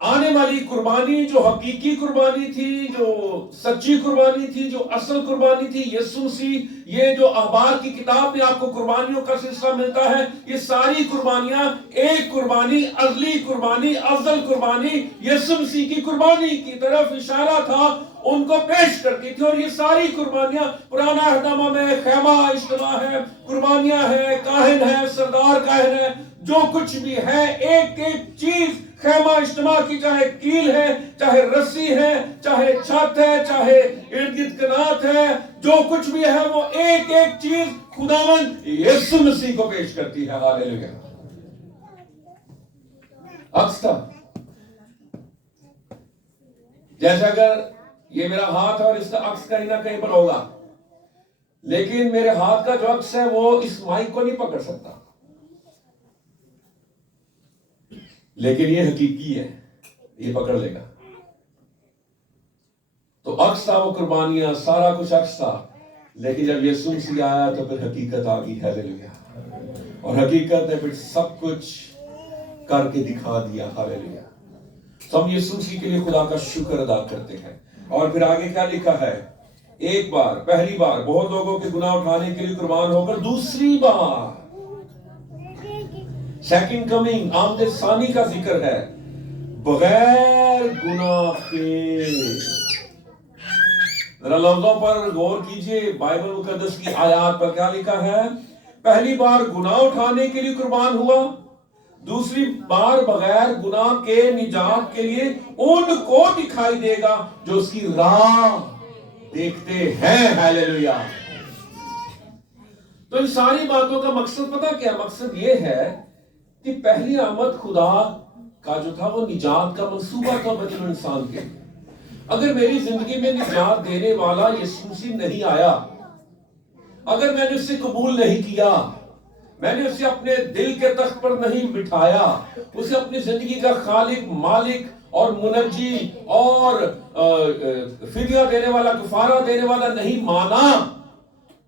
آنے والی قربانی جو حقیقی قربانی تھی، جو سچی قربانی تھی، جو اصل قربانی تھی، یسوع مسیح، یہ جو اخبار کی کتاب میں آپ کو قربانیوں کا سلسلہ ملتا ہے، یہ ساری قربانیاں ایک قربانی، ازلی قربانی، افضل قربانی، یسوع مسیح کی قربانی کی طرف اشارہ تھا، ان کو پیش کرتی تھی۔ اور یہ ساری قربانیاں پرانا اہدامہ میں خیمہ اجتماع ہے، قربانیاں ہے، کاہن ہے، سردار کاہن ہے، جو کچھ بھی ہے، ایک ایک چیز خیمہ اجتماع کی، چاہے کیل ہے، چاہے رسی ہے، چاہے چھت ہے، چاہے ارد گرد کنات ہے، جو کچھ بھی ہے وہ ایک ایک چیز خداوند یسوع مسیح کو پیش کرتی ہے۔ ہاللیلویا۔ عکس تھا، جیسے اگر یہ میرا ہاتھ اور اس کا عکس کہیں نہ کہیں پر ہوگا، لیکن میرے ہاتھ کا جو عکس ہے وہ اس مائک کو نہیں پکڑ سکتا، لیکن یہ حقیقی ہے، یہ پکڑ لے گا۔ تو عکس تھا، وہ قربانیاں، سارا کچھ عکس تھا، لیکن جب یسوع مسیح آیا تو پھر حقیقت آ گئی۔ ہاللیلویا۔ اور حقیقت نے پھر سب کچھ کر کے دکھا دیا۔ ہاللیلویا۔ تو ہم یسوع مسیح کے لیے خدا کا شکر ادا کرتے ہیں۔ اور پھر آگے کیا لکھا ہے؟ ایک بار، پہلی بار بہت لوگوں کے گناہ اٹھانے کے لیے قربان ہو کر، دوسری بار سیکنڈ کمنگ، آمد ثانی کا ذکر ہے، بغیر گناہ کے۔ ذرا لفظوں پر غور کیجئے، بائبل مقدس کی آیات پر کیا لکھا ہے؟ پہلی بار گناہ اٹھانے کے لیے قربان ہوا، دوسری بار بغیر گناہ کے نجات کے لیے ان کو دکھائی دے گا جو اس کی راہ دیکھتے ہیں۔ ہاللیلویا۔ تو ان ساری باتوں کا مقصد پتہ کیا؟ مقصد یہ ہے کہ پہلی آمد خدا کا جو تھا وہ نجات کا منصوبہ تھا بنی انسان کے لیے۔ اگر میری زندگی میں نجات دینے والا یسوع مسیح نہیں آیا، اگر میں نے اسے قبول نہیں کیا، میں نے اسے اپنے دل کے تخت پر نہیں بٹھایا، اسے اپنی زندگی کا خالق، مالک اور منجی اور فدیہ دینے والا، کفارہ دینے والا نہیں مانا،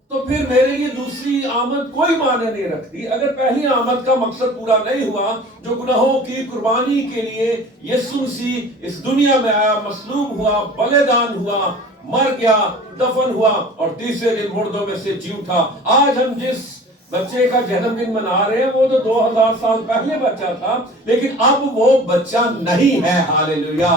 تو پھر میرے لیے دوسری آمد کوئی معنی نہیں رکھتی۔ اگر پہلی آمد کا مقصد پورا نہیں ہوا، جو گناہوں کی قربانی کے لیے یسوع مسیح اس دنیا میں آیا، مصلوب ہوا، بلیدان ہوا، مر گیا، دفن ہوا اور تیسرے دن مردوں میں سے جی اٹھا۔ آج ہم جس بچے کا جنم دن منا رہے ہیں وہ تو 2000 سال پہلے بچہ تھا، لیکن اب وہ بچہ نہیں ہے۔ ہاللیلویا۔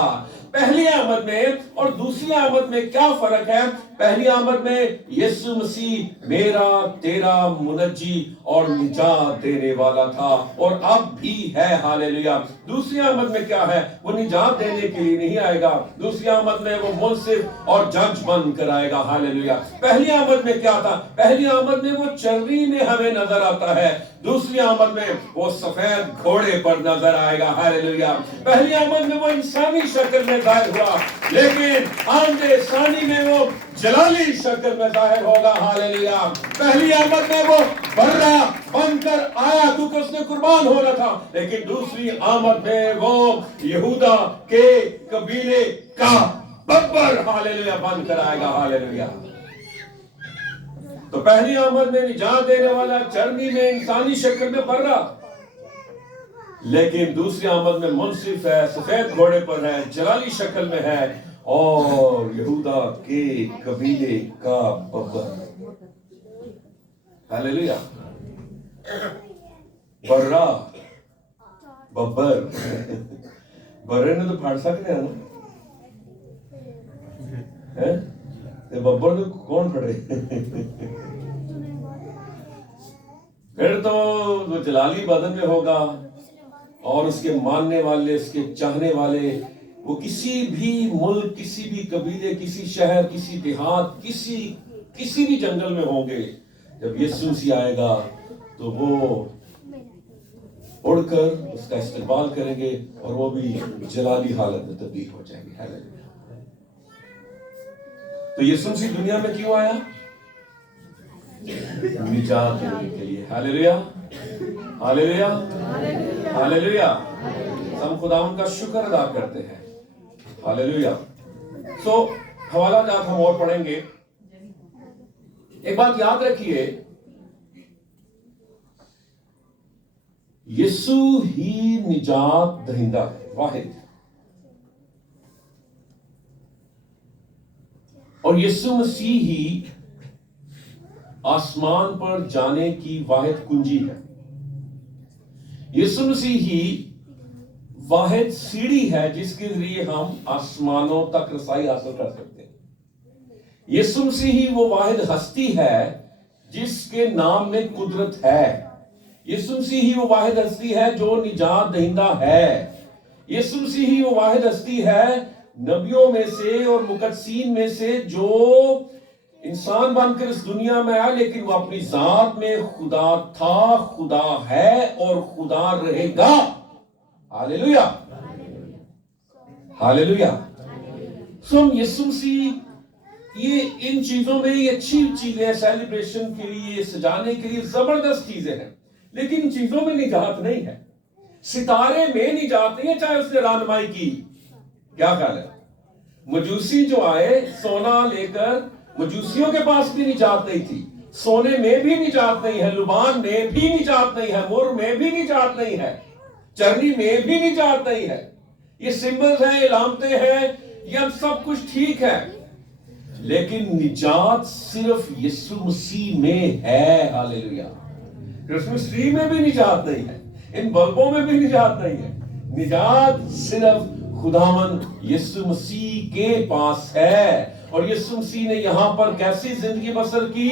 پہلی آمد میں اور دوسری آمد میں کیا فرق ہے؟ پہلی آمد میں یسوع مسیح میرا تیرا منجی اور نجات دینے والا تھا اور اب بھی ہے۔ ہاللیلویا۔ دوسری آمد میں کیا ہے؟ وہ نجات دینے کے لیے نہیں آئے گا، دوسری آمد میں وہ منصف اور جج بن کر آئے گا۔ ہاللیلویا۔ پہلی آمد میں کیا تھا؟ پہلی آمد میں وہ چرنی میں ہمیں نظر آتا ہے، دوسری آمد میں وہ سفید گھوڑے پر نظر آئے گا۔ ہاللیلویا۔ پہلی آمد میں وہ انسانی شکل میں ظاہر ہوا، لیکن آمد ثانی میں وہ جلالی شکل میں ظاہر ہوگا۔ ہاللیلویا۔ پہلی آمد میں وہ برہ بن کر آیا کیونکہ اس نے قربان ہونا تھا، لیکن دوسری آمد میں وہ یہودا کے قبیلے کا ببر، ہاللیلویا، بن کر آئے گا۔ ہاللیلویا۔ تو پہلی آمد میں نجات دینے والا چرنی میں انسانی شکل میں برہ، لیکن دوسری آمد میں منصف ہے، سفید گھوڑے پر ہے، جلالی شکل میں ہے اور یہودا کے قبیلے کا ببر۔ ہاللیلویا۔ برہ، ببر، برے نے تو پھاڑ سکتے ہیں نا، ببر تو کون پھڑے؟ پھر تو وہ جلالی بدن میں ہوگا اور اس کے ماننے والے، اس کے چاہنے والے، وہ کسی بھی ملک، کسی بھی قبیلے، کسی شہر، کسی دیہات، کسی بھی جنگل میں ہوں گے، جب یسوع مسیح آئے گا تو وہ اڑ کر اس کا استقبال کریں گے اور وہ بھی جلالی حالت میں تبدیل ہو جائیں گے۔ ہاللیلویا۔ تو یسوع مسیح دنیا میں کیوں آیا؟ نجات دینے کے لیے۔ ہاللیلویا، ہاللیلویا، ہاللیلویا۔ ہم خداوند کا شکر ادا کرتے ہیں۔ ہاللیلویا۔ سو حوالہ جات ہم اور پڑھیں گے۔ ایک بات یاد رکھیے، یسوع ہی نجات دہندہ ہے، واحد۔ اور یسوع مسیح ہی آسمان پر جانے کی واحد کنجی ہے. یسوع مسیح ہی واحد سیڑھی ہے جس کے ذریعے ہم آسمانوں تک رسائی حاصل کر سکتے ہیں. یسوع مسیح ہی وہ واحد ہستی ہے جس کے نام میں قدرت ہے. یسوع مسیح ہی وہ واحد ہستی ہے جو نجات دہندہ ہے. یسوع مسیح ہی وہ واحد ہستی ہے نبیوں میں سے اور مقدسین میں سے جو انسان بن کر اس دنیا میں آیا لیکن وہ اپنی ذات میں خدا تھا, خدا ہے اور خدا رہے گا. ہاللیلویا, ہاللیلویا. سو یسوع مسیح یہ ان چیزوں میں یہ اچھی چیزیں سیلیبریشن کے لیے, سجانے کے لیے زبردست چیزیں ہیں, لیکن ان چیزوں میں نجات نہیں ہے. ستارے میں نجات نہیں ہے چاہے اس نے رہنمائی کی. کیا خیال ہے؟ مجوسی جو آئے سونا لے کر, مجوسیوں کے پاس بھی نجات نہیں تھی. سونے میں بھی نجات نہیں ہے, لبان میں بھی نجات نہیں ہے, مر میں بھی نجات نہیں ہے, چرنی میں بھی نجات نہیں ہے. یہ سمبلز ہیں, علامتیں ہیں, یہ سب کچھ ٹھیک ہے, لیکن نجات صرف یسوع مسیح میں ہے. ہاللیلویا. کرسمس ٹری میں بھی نجات نہیں ہے, ان بلبوں میں بھی نجات نہیں ہے. نجات صرف خداوند یسوع مسیح کے پاس ہے. اور یسوع مسیح نے یہاں پر کیسی زندگی بسر کی؟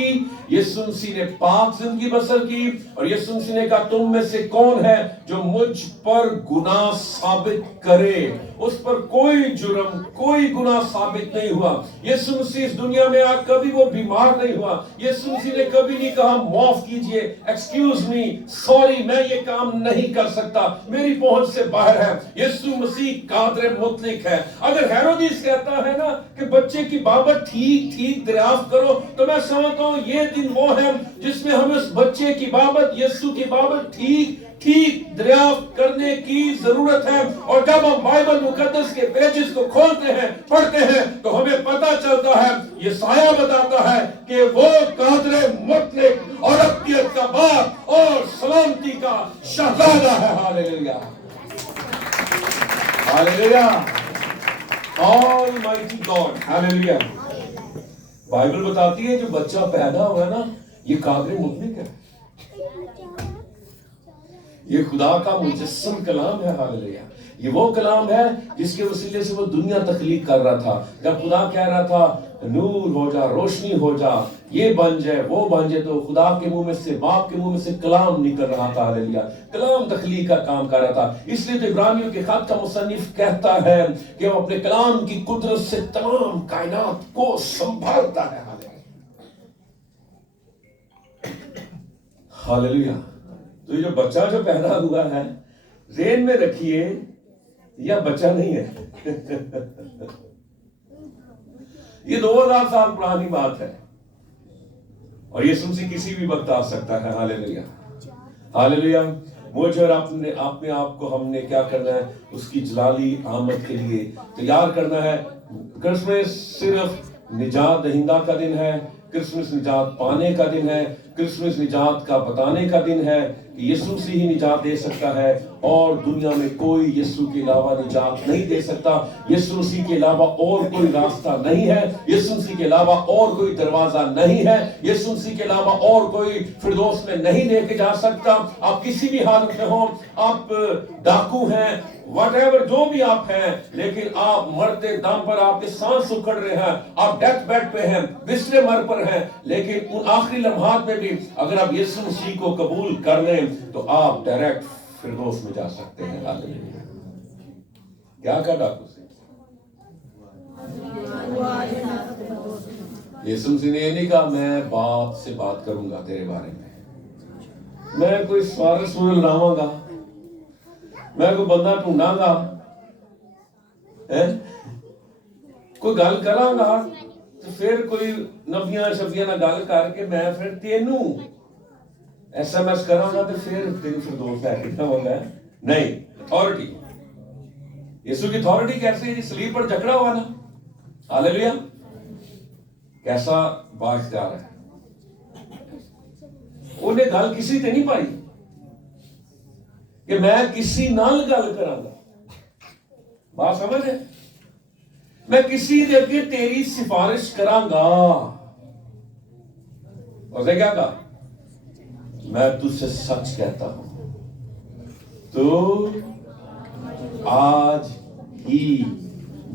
یسوع مسیح نے پاک زندگی بسر کی. اور یسوع مسیح نے کہا تم میں سے کون ہے جو مجھ پر گناہ ثابت کرے؟ اس پر کوئی جرم, کوئی گناہ ثابت نہیں ہوا. یسوع مسیح اس دنیا میں آ کبھی وہ بیمار نہیں ہوا. یسوع مسیح نے کبھی نہیں کہا معاف کیجئے, ایکسکیوز می, سوری میں یہ کام نہیں کر سکتا, میری پہنچ سے باہر ہے. یسوع مسیح قادر مطلق ہے. اگر ہیرودیس کہتا ہے نا کہ بچے کی بابت ٹھیک ٹھیک دریافت کرو, تو میں سمجھتا ہوں یہ دن وہ ہے جس میں ہمیں اس بچے کی بابت, یسوع کی بابت ٹھیک ٹھیک دریافت کرنے کی ضرورت ہے. اور جب ہم بائبل مقدس کے پیجز کو کھولتے ہیں, پڑھتے ہیں, تو ہمیں پتہ چلتا ہے, یسایہ بتاتا ہے کہ وہ قادر مطلق اور ابدیت کا باپ اور سلامتی کا شہزادہ ہے. ہاللیلویا, ہاللیلویا, Almighty God. ہاللیلویا. بائبل بتاتی ہے جو بچہ پیدا ہوا ہے نا, یہ قادر مطلق ہے, یہ خدا کا مجسم کلام ہے. ہاللیلویا. یہ وہ کلام ہے جس کے وسیلے سے وہ دنیا تخلیق کر رہا تھا. جب خدا کہہ رہا تھا نور ہو جا, روشنی ہو جا, یہ بن جائے, وہ بن جائے, تو خدا کے منہ میں سے, باپ کے منہ میں سے کلام نکل رہا تھا. ہاللیلویا. کلام تخلیق کا کام کر رہا تھا. اس لیے تو عبرانیوں کے خط کا مصنف کہتا ہے کہ وہ اپنے کلام کی قدرت سے تمام کائنات کو سنبھالتا ہے. ہاللیلویا. تو یہ جو بچہ جو پیدا ہوا ہے, ذہن میں رکھیے یہ بچہ نہیں ہے. یہ 2000 سال پرانی بات ہے, اور یہ سمسی کسی بھی وقت آ سکتا ہے. ہاللیلویا, ہاللیلویا. مجھے اور اپنے آپ کو ہم نے کیا کرنا ہے, اس کی جلالی آمد کے لیے تیار کرنا ہے. کرسمس صرف نجات دہندہ کا دن ہے, کرسمس نجات پانے کا دن ہے, کرسمس نجات کا بتانے کا دن ہے کہ یسوع سے ہی نجات دے سکتا ہے, اور دنیا میں کوئی یسوع کے علاوہ نجات نہیں دے سکتا. یسوع مسیح کے علاوہ اور کوئی راستہ نہیں ہے, یسوع مسیح کے علاوہ اور کوئی دروازہ نہیں ہے, یسوع مسیح کے علاوہ اور کوئی فردوس میں نہیں لے کے جا سکتا. آپ کسی بھی حالت میں ہوں, آپ ڈاکو ہیں, واٹ ایور جو بھی آپ ہیں, لیکن آپ مرتے دم پر آپ کے سانس اکھڑ رہے ہیں, آپ ڈیتھ بیڈ پہ ہیں, بستر مر پر ہیں, لیکن ان آخری لمحات میں بھی اگر آپ یسوع مسیح کو قبول کر لیں تو آپ ڈائریکٹ فردوس میں جا سکتے ہیں. ہاللیلویا. کیا کہا ڈاکو سے؟ یسوع مسیح نے یہ نہیں کہا میں باپ سے بات کروں گا تیرے بارے میں کوئی سوارس لاواں گا, میں کوئی بندہ ڈھونڈاں گا, کوئی گل کراں گا, تو پھر کوئی نبیاں شبیاں نہ گل کر کے میں پھر تینوں SMS کراں گا تو پھر تینوں فردوس لے کے جاواں گا. نہیں, اتھارٹی, یسوع کی اتھارٹی کیسے ہے؟ سلیب پر جکڑا ہوا نا. ہاللیلویا. کیسا بااختیار ہے, انہیں گل کسی تے نہیں پائی کہ میں کسی نال گل کراں گا. بات سمجھ ہے؟ میں کسی دے اگے تیری سفارش کراں گا. اور سے کیا کہا؟ میں تجھ سے سچ کہتا ہوں تو آج ہی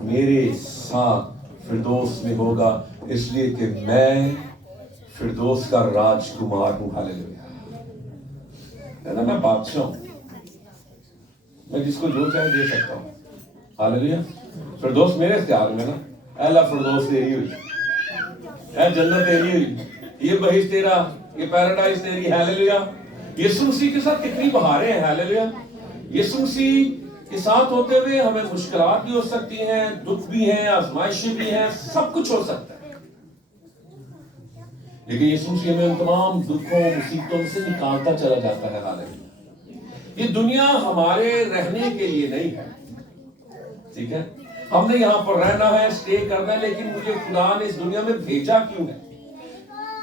میرے ساتھ فردوس میں ہوگا، اس لیے کہ میں فردوس کا راج کمار ہوں. ہاللیلویا. کہنا میں بادشاہ ہوں، میں جس کو جو چاہے دے سکتا ہوں. ہاللیلویا. فردوس میرے اختیار میں نا. اے اللہ فردوس تیری ہوئی، اے جنت تیری ہوئی، یہ بہشت تیرا، یہ پیراڈائز تیری. ہاللیلویا. یسوع مسیح کے ساتھ کتنی بہاریں ہیں. ہاللیلویا. یسوع مسیح کے ساتھ ہوتے ہوئے ہمیں مشکلات بھی ہو سکتی ہیں، دکھ بھی ہیں، آزمائشیں بھی ہیں، سب کچھ ہو سکتا ہے، لیکن یسوع مسیح ہمیں ان تمام دکھوں مصیبتوں سے نکالتا چلا جاتا ہے. ہاللیلویا. یہ دنیا ہمارے رہنے کے لیے نہیں ہے، ٹھیک ہے؟ ہم نے یہاں پر رہنا ہے، اسٹے کرنا ہے، لیکن مجھے خدا نے اس دنیا میں بھیجا کیوں ہے؟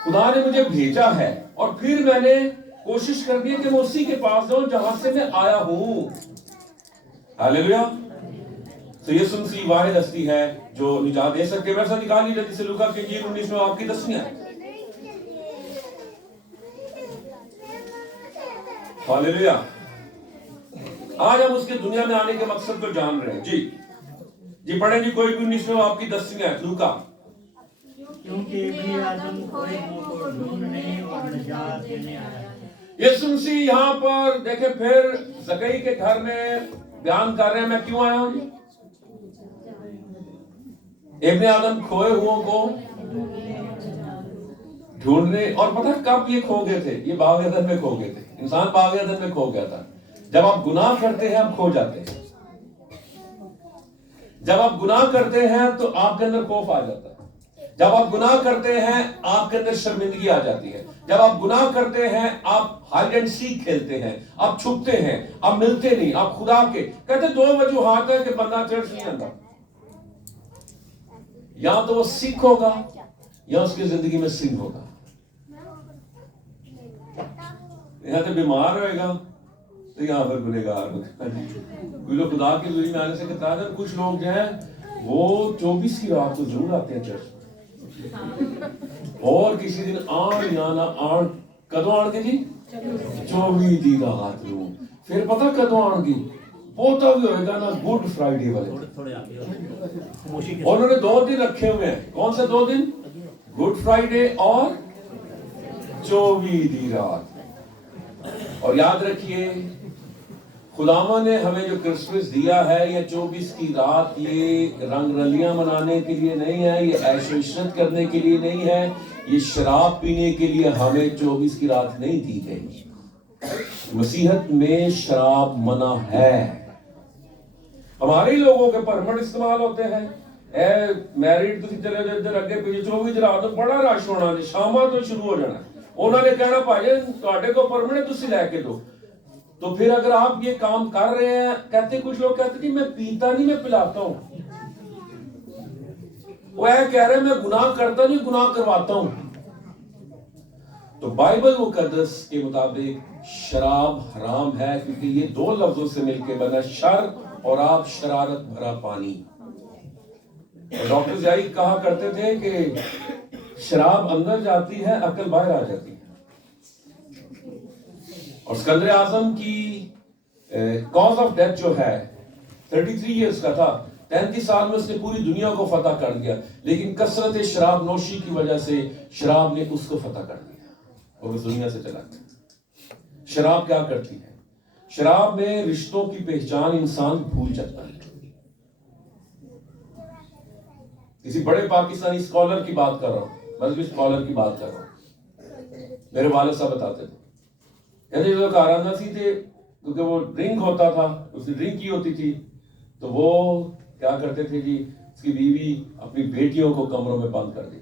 خدا نے مجھے بھیجا ہے اور پھر میں نے کوشش کر دی کہ میں اسی کے پاس جاؤں جہاں سے میں آیا ہوں. ہاللیلویا. تو یسوع مسیح واحد ہستی ہے جو نجات دے سکتے. ویسا نکال لیجیے جیسے لوکا کی انجیل 19 میں آپ کی 10 ہے. ہاللیلویا. آج ہم اس کے دنیا میں آنے کے مقصد کو جان رہے ہیں. جی پڑھیں جی کوئی بھی 19 میں آپ کی 10 ہے. لوکا. کیونکہ ابن آدم کوئی کو ڈھونڈنے اور نجات دینے آیا ہے. یسوع مسیح یہاں پر دیکھیں پھر زکئی کے گھر میں بیان کر رہے ہیں میں کیوں آیا ہوں. ابن آدم کھوئے ہوں کو ڈھونڈنے. اور پتہ کب یہ کھو گئے تھے؟ یہ باغ عدن میں کھو گئے تھے. انسان باغ عدن میں کھو گیا تھا. جب آپ گناہ کرتے ہیں آپ کھو جاتے ہیں. جب آپ گناہ کرتے ہیں تو آپ کے اندر خوف آ جاتا ہے. جب آپ گناہ کرتے ہیں آپ کے اندر شرمندگی آ جاتی ہے. جب آپ گناہ کرتے ہیں آپ ہائیڈ اینڈ سیک کھیلتے ہیں، آپ چھپتے ہیں، آپ ملتے نہیں. آپ خدا کے کہتے 2 وجوہات ہیں کہ بندہ چرچ نہیں آتا. یا تو وہ سکھ ہوگا یا اس کی زندگی میں سن ہوگا. یہاں تو بیمار ہوئے گا تو یہاں پر گنہگار ہوگا. کوئی لوگ خدا کی حضوری میں آنے سے کہتا ہے. کچھ لوگ جو ہیں وہ 24 کی رات کو ضرور آتے ہیں چرچ، اور کسی دن آن یا نہ آن. کدوں آن کے جی 24 دی رات نو. پھر پتہ کدوں آن گی؟ پوتا بھی ہوئے گا نا گڈ فرائیڈے والے. اور انہوں نے 2 دن رکھے ہوئے ہیں. کون سے 2 دن؟ گڈ فرائیڈے اور 24 دی رات. اور یاد رکھیے خداوند نے ہمیں جو کرسمس دیا ہے یہ 24 کی رات یہ رنگ رلیاں منانے کے لیے نہیں ہے، یہ عیش و عشرت کرنے کے لیے نہیں ہے، یہ شراب پینے کے لیے ہمیں 24 کی رات نہیں دی گئی. مسیحت میں شراب منع ہے. ہمارے لوگوں کے پرمٹ استعمال ہوتے ہیں. اے میریڈ تسی چلے جاؤ ادھر اگے پیچھے 24 رات تو بڑا رش ہونا جی، شاماں تو شروع ہو جانا. انہوں نے کہنا بھائی تواڈے کو پرمٹ تسی لے کے دو. تو پھر اگر آپ یہ کام کر رہے ہیں، کہتے کچھ لوگ کہتے کہ میں پیتا نہیں میں پلاتا ہوں. وہ کہہ رہے ہیں میں گناہ کرتا نہیں گناہ کرواتا ہوں. تو بائبل مقدس کے مطابق شراب حرام ہے کیونکہ یہ 2 لفظوں سے مل کے بنا شر اور آپ شرارت بھرا پانی. ڈاکٹر زیائی کہا کرتے تھے کہ شراب اندر جاتی ہے عقل باہر آ جاتی ہے. اور اسکندر اعظم کی کاز آف ڈیتھ جو ہے 33 ایئرز کا تھا. 33 سال میں اس نے پوری دنیا کو فتح کر دیا، لیکن کثرت شراب نوشی کی وجہ سے شراب نے اس کو فتح کر دیا اور اس دنیا سے چلا گیا. شراب کیا کرتی ہے؟ شراب میں رشتوں کی پہچان انسان بھول جاتا ہے. کسی بڑے پاکستانی اسکالر کی بات کر رہا ہوں، مذہبی اسکالر کی بات کر رہا ہوں. میرے والد صاحب بتاتے تھے کہتے جو کارانہ سی تھے کیونکہ وہ ڈرنک ہوتا تھا، اس نے ڈرنک کی ہوتی تھی تو وہ کیا کرتے تھے جی اس کی بیوی اپنی بیٹیوں کو کمروں میں بند کر دی.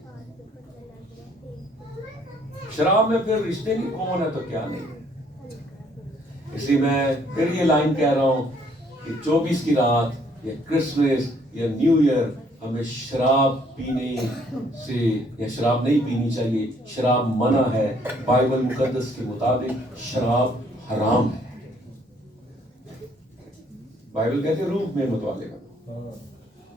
شراب میں پھر رشتے نہیں کون ہے تو کیا نہیں ہے. اس لیے میں پھر یہ لائن کہہ رہا ہوں کہ 24 کی رات یا کرسمس یا نیو ایئر ہمیں شراب پینے سے یا شراب نہیں پینی چاہیے. شراب منع ہے. بائبل مقدس کے مطابق شراب حرام ہے. بائبل کہتے ہیں روح میں متوالے کا.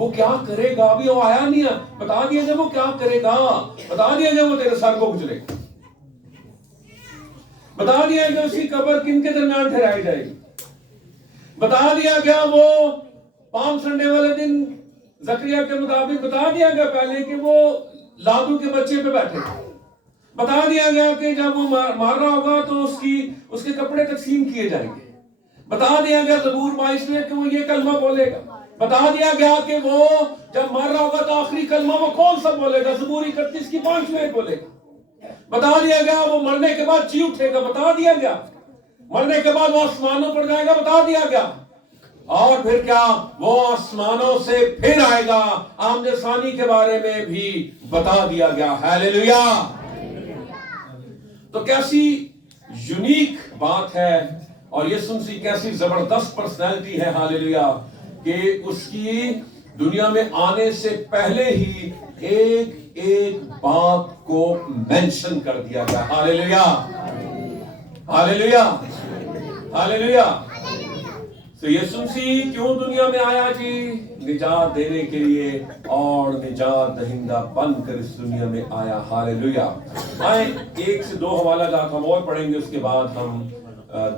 وہ کیا کرے گا. ابھی وہ آیا نہیں ہے, بتا دیا گیا وہ کیا کرے گا, بتا دیا گیا وہ تیرے سر کو کچلے گا, بتا دیا گیا اس کی قبر کن کے درمیان ٹھہرائی جائے گی, بتا دیا گیا وہ پام سنڈے والے دن زکریا کے مطابق بتا دیا گیا پہلے کہ وہ لادو کے بچے پہ بیٹھے, بتا دیا گیا کہ جب وہ مار رہا ہوگا تو اس کے کپڑے تقسیم کیے جائیں گے, بتا دیا گیا زبور 22 میں کہ وہ یہ کلمہ بولے گا, بتا دیا گیا کہ وہ جب مر رہا ہوگا تو آخری کلمہ وہ کون سا بولے گا, زبور 31 کی 5ویں بولے گا, بتا دیا گیا وہ مرنے کے بعد جی اٹھے گا, بتا دیا گیا مرنے کے بعد وہ آسمانوں پر جائے گا, بتا دیا گیا, اور پھر کیا وہ آسمانوں سے پھر آئے گا, آمد ثانی کے بارے میں بھی بتا دیا گیا. ہیلیلویا. تو کیسی یونیک بات ہے, اور یسوع مسیح کیسی زبردست پرسنالٹی ہے. ہیلیلویا. کہ اس کی دنیا میں آنے سے پہلے ہی ایک ایک بات کو مینشن کر دیا گیا. ہیلیلویا. ہیلیلویا. ہیلیلویا. تو یسوع مسیح کیوں دنیا میں آیا جی؟ نجات دینے کے لیے, اور نجات دہندہ بن کر اس دنیا میں آیا. ہیلیلویا. آئیں 1 سے 2 حوالہ جات ہم اور پڑھیں گے, اس کے بعد ہم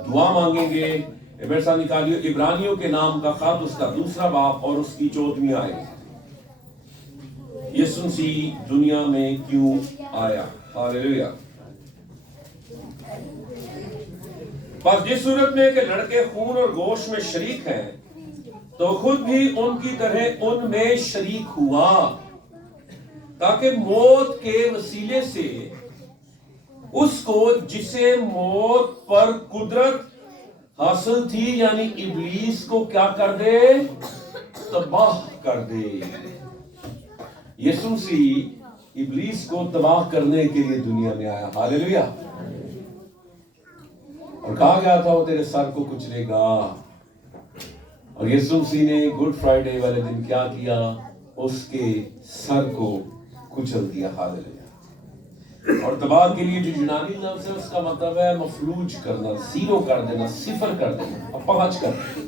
دعا مانگیں گے. میرے ساتھ نکالیے عبرانیوں کے نام کا خط, اس کا 2 باب اور اس کی 14ویں آیت. یسوع مسیح دنیا میں کیوں آیا؟ ہیلیلویا. بس جس صورت میں کہ لڑکے خون اور گوشت میں شریک ہیں, تو خود بھی ان کی طرح ان میں شریک ہوا, تاکہ موت کے وسیلے سے اس کو جسے موت پر قدرت حاصل تھی, یعنی ابلیس کو کیا کر دے؟ تباہ کر دے. یسوع مسیح ابلیس کو تباہ کرنے کے لیے دنیا میں آیا. ہیلیلویا. اور کہا گیا تھا وہ تیرے سر کو کچلے گا, اور یسوع مسیح نے گڈ فرائیڈے والے دن کیا کیا؟ اس کے سر کو کچل دیا. ہیلیلویا. اور تباہ کے لیے جو یونانی لفظ ہے اس کا مطلب ہے مفلوج کرنا, زیرو کر دینا, صفر کر دینا, اپاہج کر دینا.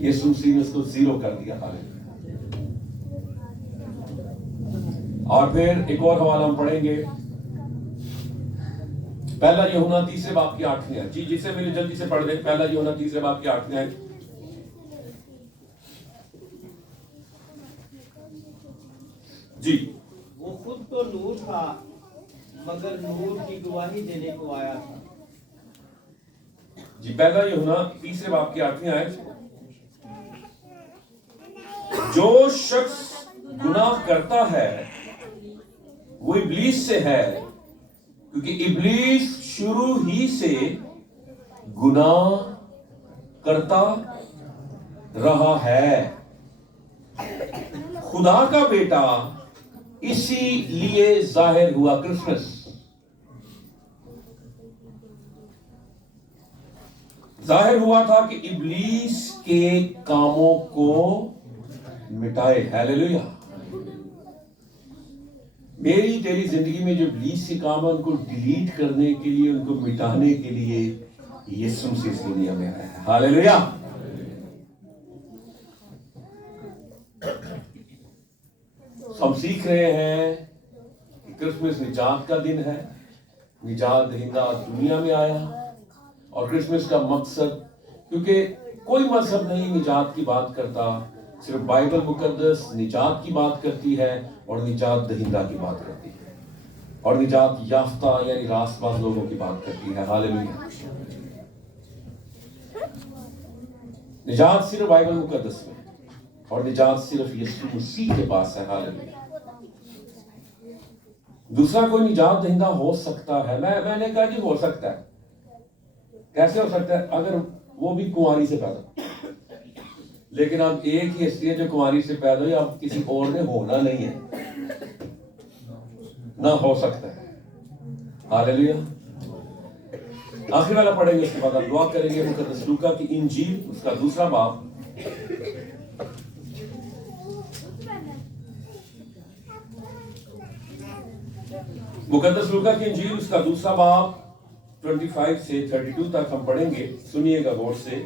یسوع مسیح نے اس کو زیرو کر دیا. ہیلیلویا. اور پھر ایک اور حوالہ ہم پڑھیں گے, پہلا یوحنا 3 باب کی 8ویں آیت. جی جسے میری جلدی سے پڑھ دیں. پہلا یوحنا 3 باب کی 8ویں آیت. جی. وہ خود تو نور تھا, مگر نور کی گواہی دینے کو آیا تھا. جی پہلا یوحنا 3 باب کی 8ویں آیت. جو شخص گناہ کرتا ہے وہ ابلیس سے ہے, کیونکہ ابلیس شروع ہی سے گناہ کرتا رہا ہے. خدا کا بیٹا اسی لیے ظاہر ہوا. کرسمس ظاہر ہوا تھا کہ ابلیس کے کاموں کو مٹائے. ہیلیلویا. میری تیری زندگی میں جو ابلیس کے کام ہیں ان کو ڈیلیٹ کرنے کے لیے, ان کو مٹانے کے لیے یسوع مسیح اس دنیا میں آیا ہے. ہیلیلویا. ہم سیکھ رہے ہیں کہ کرسمس نجات کا دن ہے, نجات دہندہ دنیا میں آیا. اور کرسمس کا مقصد, کیونکہ کوئی مذہب نہیں نجات کی بات کرتا, صرف بائبل مقدس نجات کی بات کرتی ہے اور نجات دہندہ کی بات کرتی ہے, اور نجات یافتہ یعنی راست باز لوگوں کی بات کرتی ہے. ہیلیلویا. نجات صرف بائبل مقدس میں, اور نجات صرف یسوع مسیح کے پاس ہے. ہیلیلویا. دوسرا کوئی نجات دہندہ ہو سکتا ہے؟ میں نے کہا جی ہو سکتا ہے. کیسے ہو سکتا ہے؟ اگر وہ بھی کنواری سے پیدا, لیکن اب ایک ہی حیثیت جو کنواری سے پیدا ہوئی, اب کسی اور نے ہونا نہیں ہے, نہ ہو سکتا ہے. ہیلیلویا. آخری والا پڑھیں گے, اس کے بعد آپ دعا کریں گے. مقدس لوکا کی انجیل اس کا 2 باب, مقدس لوکا کی انجیل اس کا 2 باب 25 سے 32 تک ہم پڑھیں گے. سنیے گا غور سے.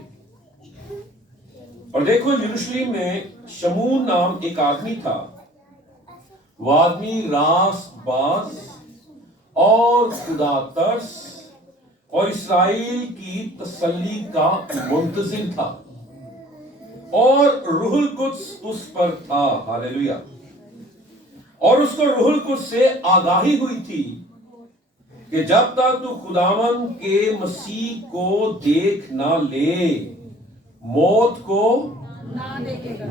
اور دیکھو یروشلم میں شمون نام ایک آدمی تھا، وہ آدمی راست باز اور خدا ترس اور اسرائیل کی تسلی کا منتظر تھا، اور روح القدس اس پر تھا، ہاللیلویہ، اور اس کو روح القدس سے آگاہی ہوئی تھی کہ جب تک تو خداوند کے مسیح کو دیکھ نہ لے موت کو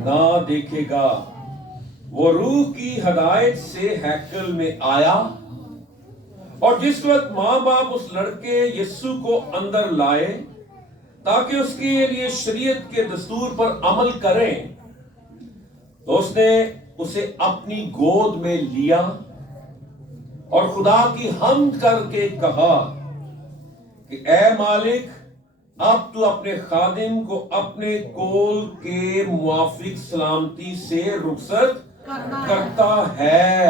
نہ دیکھے گا۔ وہ روح کی ہدایت سے ہیکل میں آیا، اور جس وقت ماں باپ اس لڑکے یسوع کو اندر لائے تاکہ اس کے لیے شریعت کے دستور پر عمل کریں، تو اس نے اسے اپنی گود میں لیا اور خدا کی حمد کر کے کہا کہ اے مالک، اب تو اپنے خادم کو اپنے قول کے موافق سلامتی سے رخصت کرتا ہے۔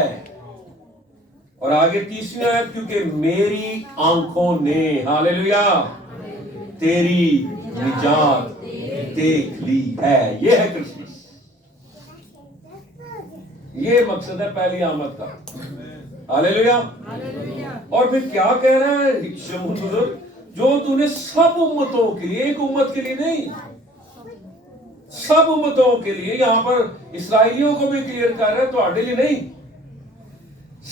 اور آگے 30ویں آیت، کیونکہ میری آنکھوں نے، ہاللیلویہ، تیری نجات دیکھ لی ہے۔ یہ ہے کرسمس، یہ مقصد ہے پہلی آمد کا، ہاللیلویہ۔ اور پھر کیا کہہ رہا ہے شمون بزرگ، جو تو نے سب امتوں کے لیے، ایک امت کے لیے نہیں، سب امتوں کے لیے، یہاں پر اسرائیلیوں کو بھی کلیئر کر رہا ہے، تو آڈے لیے نہیں،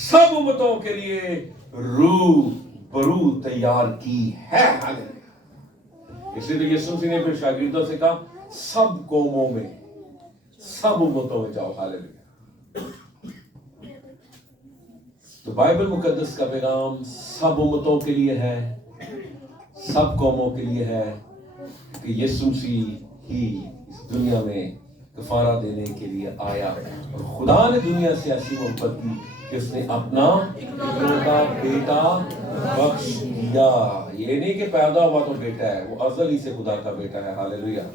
سب امتوں کے لیے روح برو تیار کی ہے۔ اسی لیے یسوع مسیح نے پھر شاگردوں سے کہا سب قوموں میں، سب امتوں میں جاؤ، ہاللیلویہ۔ تو بائبل مقدس کا پیغام سب امتوں کے لیے ہے، سب قوموں کے لیے ہے کہ یسوع مسیح ہی اس دنیا میں کفارہ دینے کے لیے آیا، اور خدا نے دنیا سے ایسی محبت کی کہ اس نے اپنا اکلوتا بیٹا بخش دیا۔ یہ نہیں کہ پیدا ہوا تو بیٹا ہے، وہ ازل ہی سے خدا کا بیٹا ہے، ہاللیلویہ۔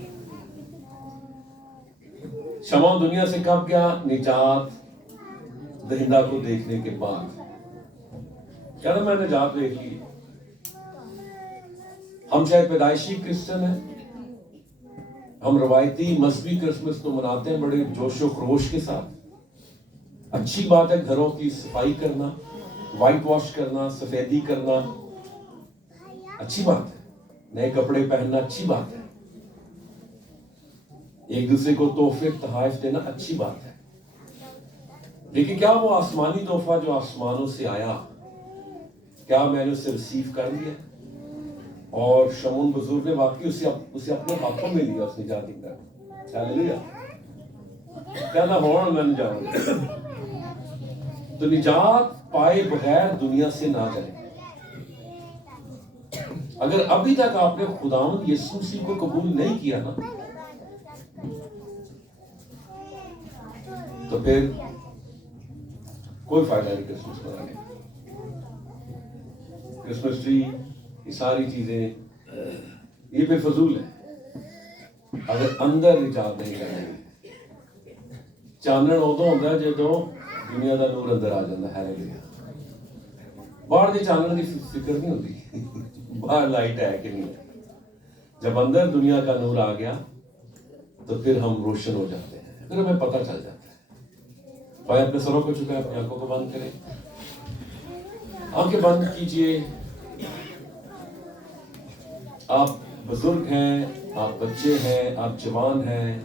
شمعون دنیا سے کب گیا؟ نجات دہندہ کو دیکھنے کے بعد۔ کیا نا میں نجات دیکھ لی؟ ہم شاید پیدائشی کرسچن ہیں، ہم روایتی مذہبی کرسمس تو مناتے ہیں بڑے جوش و خروش کے ساتھ۔ اچھی بات ہے گھروں کی صفائی کرنا، وائٹ واش کرنا، سفیدی کرنا، اچھی بات ہے، نئے کپڑے پہننا اچھی بات ہے، ایک دوسرے کو تحفے تحائف دینا اچھی بات ہے، لیکن کیا وہ آسمانی تحفہ جو آسمانوں سے آیا، کیا میں نے اسے ریسیو کر لیا؟ اور شمون بزرگ نے واقعی اسے اپنے ہاتھوں میں لیا، اس نجات دہندہ، ہاللیلویہ۔ کیا نہ ہون میں جاؤں، تو نجات پائے بغیر دنیا سے نہ جائے۔ اگر ابھی تک آپ نے خداوند یسوع مسیح کو قبول نہیں کیا نا، تو پھر کوئی فائدہ نہیں کرسمس منانے کا۔ کرسمس ٹری، یہ ساری چیزیں یہ بے فضول ہے اگر اندر نجات نہیں کریں گے۔ چانن ادو ہوتا ہے جدو دنیا کا نور اندر آ جاتا ہے، ہاللیلویہ۔ باہر کے چانن کی فکر نہیں ہوتی، باہر لائٹ ہے کہ نہیں ہے، جب اندر دنیا کا نور آ گیا تو پھر ہم روشن ہو جاتے ہیں، پھر ہمیں پتہ چل جاتا ہے۔ بھائی اپنے سروں کو چکا ہے، اپنی آنکھوں کو بند کریں، آنکھیں بند کیجئے۔ آپ بزرگ ہیں، آپ بچے ہیں، آپ جوان ہیں،